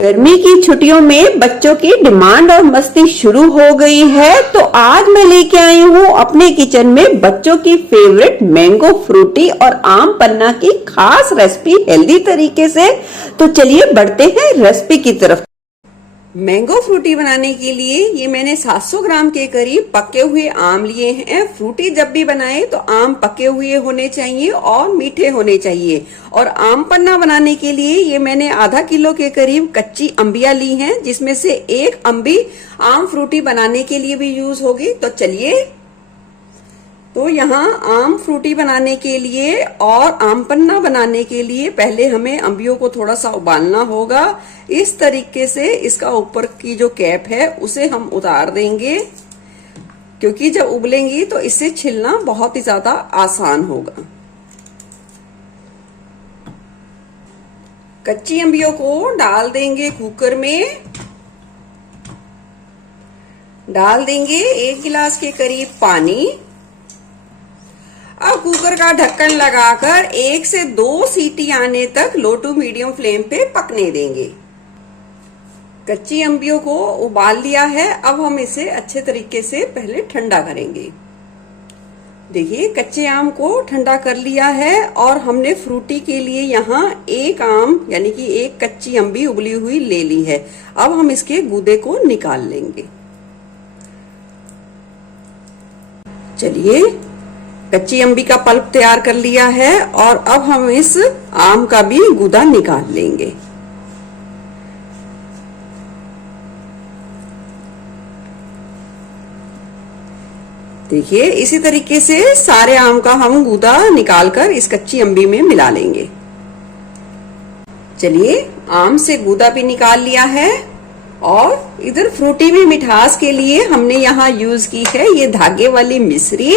गर्मी की छुट्टियों में बच्चों की डिमांड और मस्ती शुरू हो गई है, तो आज मैं लेके आई हूँ अपने किचन में बच्चों की फेवरेट मैंगो फ्रूटी और आम पन्ना की खास रेसिपी हेल्दी तरीके से। तो चलिए बढ़ते हैं रेसिपी की तरफ। मैंगो फ्रूटी बनाने के लिए ये मैंने 700 ग्राम के करीब पके हुए आम लिए हैं। फ्रूटी जब भी बनाए तो आम पके हुए होने चाहिए और मीठे होने चाहिए। और आम पन्ना बनाने के लिए ये मैंने आधा किलो के करीब कच्ची अंबियां ली हैं, जिसमें से एक अंबी आम फ्रूटी बनाने के लिए भी यूज होगी। तो चलिए, तो यहाँ आम फ्रूटी बनाने के लिए और आम पन्ना बनाने के लिए पहले हमें अंबियों को थोड़ा सा उबालना होगा। इस तरीके से इसका ऊपर की जो कैप है उसे हम उतार देंगे, क्योंकि जब उबलेंगी तो इसे छिलना बहुत ही ज्यादा आसान होगा। कच्ची अंबियों को डाल देंगे कुकर में। डाल देंगे 1 गिलास के करीब पानी। अब कुकर का ढक्कन लगाकर 1 से 2 सीटी आने तक लो टू मीडियम फ्लेम पे पकने देंगे। कच्ची अंबियों को उबाल लिया है। अब हम इसे अच्छे तरीके से पहले ठंडा करेंगे। देखिए, कच्चे आम को ठंडा कर लिया है और हमने फ्रूटी के लिए यहाँ एक आम यानी कि एक कच्ची अंबी उबली हुई ले ली है। अब हम इसके गूदे को निकाल लेंगे। चलिए, कच्ची अंबी का पल्प तैयार कर लिया है और अब हम इस आम का भी गूदा निकाल लेंगे। देखिए, इसी तरीके से सारे आम का हम गूदा निकालकर इस कच्ची अंबी में मिला लेंगे। चलिए, आम से गूदा भी निकाल लिया है और इधर फ्रूटी में मिठास के लिए हमने यहाँ यूज की है ये धागे वाली मिश्री।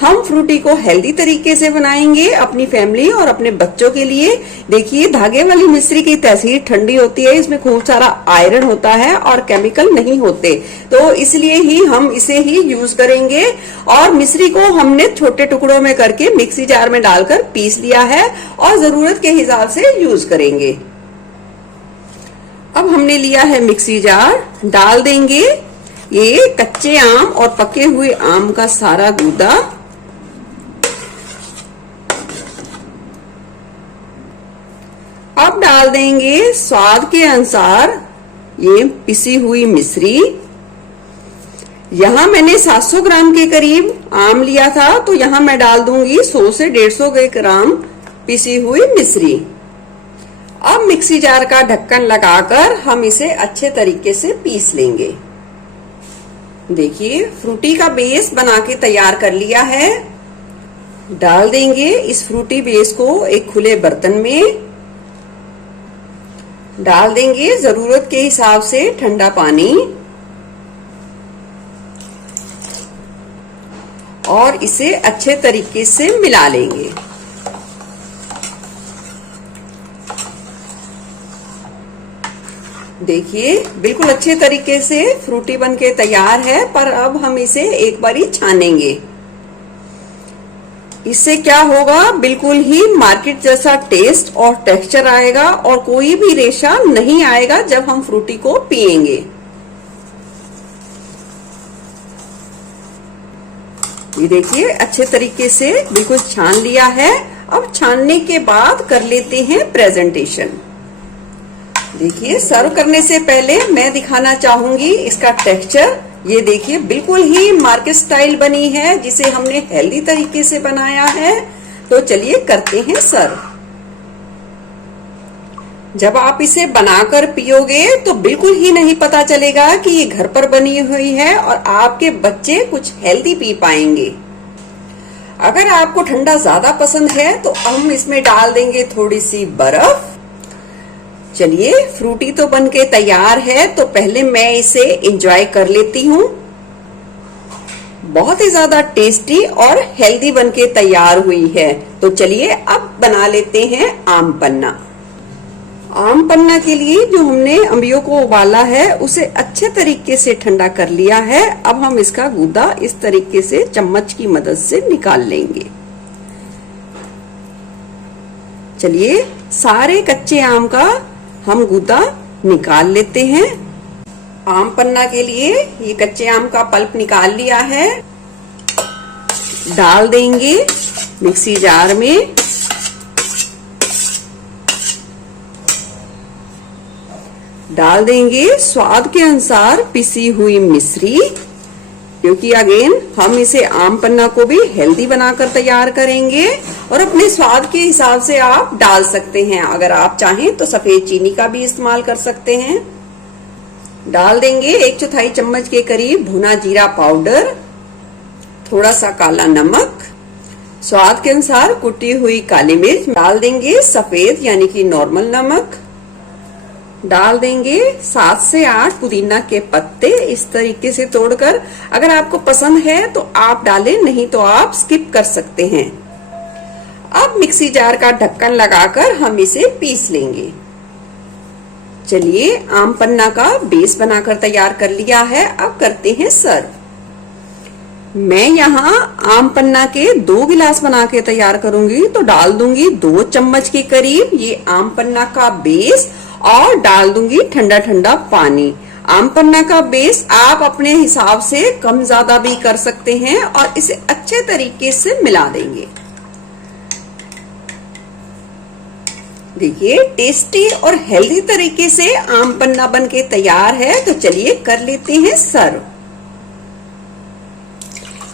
हम फ्रूटी को हेल्दी तरीके से बनाएंगे अपनी फैमिली और अपने बच्चों के लिए। देखिए, धागे वाली मिश्री की तासीर ठंडी होती है, इसमें खूब सारा आयरन होता है और केमिकल नहीं होते, तो इसलिए ही हम इसे ही यूज करेंगे। और मिश्री को हमने छोटे टुकड़ों में करके मिक्सी जार में डालकर पीस लिया है और जरूरत के हिसाब से यूज करेंगे। अब हमने लिया है मिक्सी जार। डाल देंगे ये कच्चे आम और पके हुए आम का सारा गूदा। अब डाल देंगे स्वाद के अनुसार ये पिसी हुई मिश्री। यहाँ मैंने 700 ग्राम के करीब आम लिया था, तो यहाँ मैं डाल दूंगी 100 से 150 ग्राम पिसी हुई मिश्री। अब मिक्सी जार का ढक्कन लगाकर हम इसे अच्छे तरीके से पीस लेंगे। देखिए, फ्रूटी का बेस बना के तैयार कर लिया है। डाल देंगे इस फ्रूटी बेस को एक खुले बर्तन में। डाल देंगे जरूरत के हिसाब से ठंडा पानी और इसे अच्छे तरीके से मिला लेंगे। देखिए, बिल्कुल अच्छे तरीके से फ्रूटी बनके तैयार है, पर अब हम इसे एक बारी छानेंगे। इससे क्या होगा, बिल्कुल ही मार्केट जैसा टेस्ट और टेक्सचर आएगा और कोई भी रेशा नहीं आएगा जब हम फ्रूटी को पिएंगे। ये देखिए, अच्छे तरीके से बिल्कुल छान लिया है। अब छानने के बाद कर लेते हैं प्रेजेंटेशन। देखिए, सर्व करने से पहले मैं दिखाना चाहूंगी इसका टेक्सचर। ये देखिए, बिल्कुल ही मार्केट स्टाइल बनी है, जिसे हमने हेल्दी तरीके से बनाया है। तो चलिए करते हैं सर्व। जब आप इसे बनाकर पियोगे तो बिल्कुल ही नहीं पता चलेगा कि ये घर पर बनी हुई है और आपके बच्चे कुछ हेल्दी पी पाएंगे। अगर आपको ठंडा ज्यादा पसंद है तो हम इसमें डाल देंगे थोड़ी सी बर्फ। चलिए, फ्रूटी तो बनके तैयार है, तो पहले मैं इसे एंजॉय कर लेती हूँ। बहुत ही ज्यादा टेस्टी और हेल्दी बनके तैयार हुई है। तो चलिए अब बना लेते हैं आम पन्ना। आम पन्ना के लिए जो हमने अंबियों को उबाला है उसे अच्छे तरीके से ठंडा कर लिया है। अब हम इसका गूदा इस तरीके से चम्मच की मदद से निकाल लेंगे। चलिए, सारे कच्चे आम का हम गूदा निकाल लेते हैं। आम पन्ना के लिए ये कच्चे आम का पल्प निकाल लिया है, डाल देंगे मिक्सी जार में। डाल देंगे स्वाद के अनुसार पिसी हुई मिश्री, क्योंकि अगेन हम इसे आम पन्ना को भी हेल्दी बनाकर तैयार करेंगे और अपने स्वाद के हिसाब से आप डाल सकते हैं। अगर आप चाहें तो सफेद चीनी का भी इस्तेमाल कर सकते हैं। डाल देंगे 1/4 चम्मच के करीब भुना जीरा पाउडर, थोड़ा सा काला नमक, स्वाद के अनुसार कुटी हुई काली मिर्च। डाल देंगे सफेद यानी कि नॉर्मल नमक। डाल देंगे 7 से 8 पुदीना के पत्ते इस तरीके से तोड़कर। अगर आपको पसंद है तो आप डालें, नहीं तो आप स्किप कर सकते हैं। अब मिक्सी जार का ढक्कन लगाकर हम इसे पीस लेंगे। चलिए, आम पन्ना का बेस बनाकर तैयार कर लिया है। अब करते हैं सर्व। मैं यहाँ आम पन्ना के 2 गिलास बना के तैयार करूंगी, तो डाल दूंगी 2 चम्मच के करीब ये आम पन्ना का बेस और डाल दूंगी ठंडा ठंडा पानी। आम पन्ना का बेस आप अपने हिसाब से कम ज्यादा भी कर सकते हैं और इसे अच्छे तरीके से मिला देंगे। देखिए, टेस्टी और हेल्दी तरीके से आम पन्ना बनके तैयार है। तो चलिए कर लेते हैं सर्व।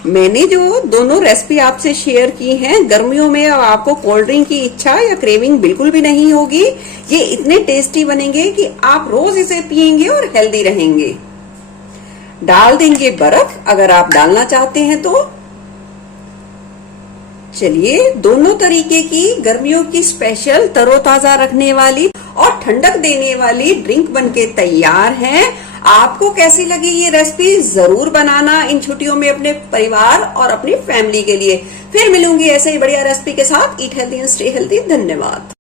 मैंने जो दोनों रेसिपी आपसे शेयर की हैं, गर्मियों में अब आपको कोल्ड ड्रिंक की इच्छा या क्रेविंग बिल्कुल भी नहीं होगी। ये इतने टेस्टी बनेंगे कि आप रोज इसे पिएंगे और हेल्दी रहेंगे। डाल देंगे बर्फ अगर आप डालना चाहते हैं तो। चलिए, दोनों तरीके की गर्मियों की स्पेशल तरोताजा रखने वाली और ठंडक देने वाली ड्रिंक बनके तैयार है। आपको कैसी लगी ये रेसिपी जरूर बनाना इन छुट्टियों में अपने परिवार और अपनी फैमिली के लिए। फिर मिलूंगी ऐसे ही बढ़िया रेसिपी के साथ। Eat healthy and stay healthy. धन्यवाद।